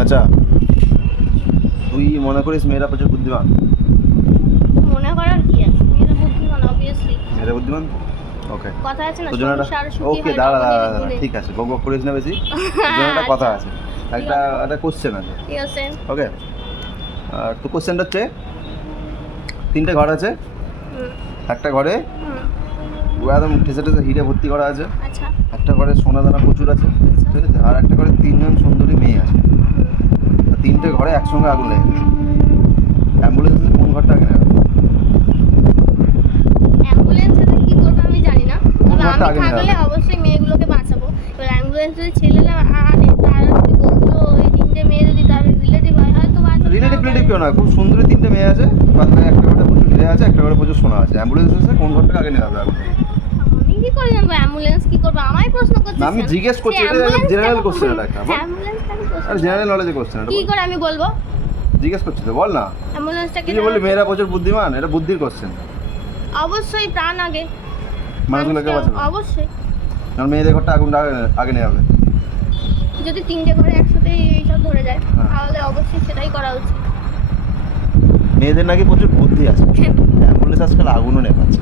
আচ্ছা, তুই মনে করিস মেয়েরা প্রচুর বুদ্ধিমান? মনে করার কি আছে, মেয়েরা বুদ্ধিমান অবভিয়াসলি। মেয়েরা বুদ্ধিমান, ওকে। কথা আছে না, তোর জন্য সংসার সুখী ওকে, হয় দাঁড়া নবনীর দাঁড়া দাঁড়া, গুণে। ঠিক আছে, বক বক করিস না বেশি। তোর জন্য একটা কথা আছে, একটা কোশ্চেন আছে, ঠিক আছে। ওকে। আর তো কোশ্চেনটা হচ্ছে, 3টে ঘর আছে, হুম, একটা ঘরে হুম, পুরো একদম ঠেসে ঠেসে হিরে ভর্তি করা আছে, আচ্ছা, একটা ঘরে সোনা দানা প্রচুর আছে, ঠিক আছে, আর একটা ঘরে 3জন সুন্দরী মেয়ে আছে। আর 3টে ঘরে একসঙ্গে আগুন লেগে গেছে, অ্যাম্বুলেন্স কোন ঘরটা আগে নেবে? অ্যাম্বুলেন্সে কি করবে আমি জানি না, তবে ঘরটা আমি আগে নেওয়া থাকলে হবে। অবশ্যই মেয়েগুলোকে বাঁচাবো। এবার অ্যাম্বুলেন্স যদি ছেলেরা আনে, তারা যদি বললো ওই 3টে মেয়ে যদি তার রিলেটিভ হয়, হয়তো বাঁচাতে রিলেটিভ নাও রিলেটিভ পারে। কেউ নয়, খুব সুন্দরী 3টে মেয়ে আছে, বাচ্চা একটা ঘরে প্রচুর হিরে আছে, একটা ঘরে প্রচুর সোনা আছে, অ্যাম্বুলেন্স এসে কোন ঘরটাকে আগে নেওয়া হবে আগুন? আমি কি করে জানবো অ্যাম্বুলেন্স কি করবে? আমায় প্রশ্ন করছিস না, আমি কেন? জিজ্ঞেস করছি, সে এটা ambulance জেনারেল কেন- কোশ্চেন এটা একটা, বল। অ্যাম্বুলেন্সটাকে প্রশ্ন আরে জেনারেল নলেজের কোশ্চেন এটা, কি বল। করে আমি বলবো জিজ্ঞেস করছি তো, বল না। অ্যাম্বুলেন্সটাকে? তুই যে বললি মেয়েরা প্রচুর বুদ্ধিমান, এটা বুদ্ধির কোশ্চেন। অবশ্যই প্রাণ আগে, মানুষগুলোকে বাঁচাবে, অবশ্যই। কারণ মেয়েদের ঘরটা আগুনটা আগে নেওয়া হবে। যদি 3টে ঘরে একসাথে এইসব ধরে যায়, হ্যাঁ। তাহলে অবশ্যই সেটাই করা উচিত। মেয়েদের নাকি প্রচুর বুদ্ধি আছে, অ্যাম্বুলেন্স আজকাল আগুনও নেভাচ্ছে।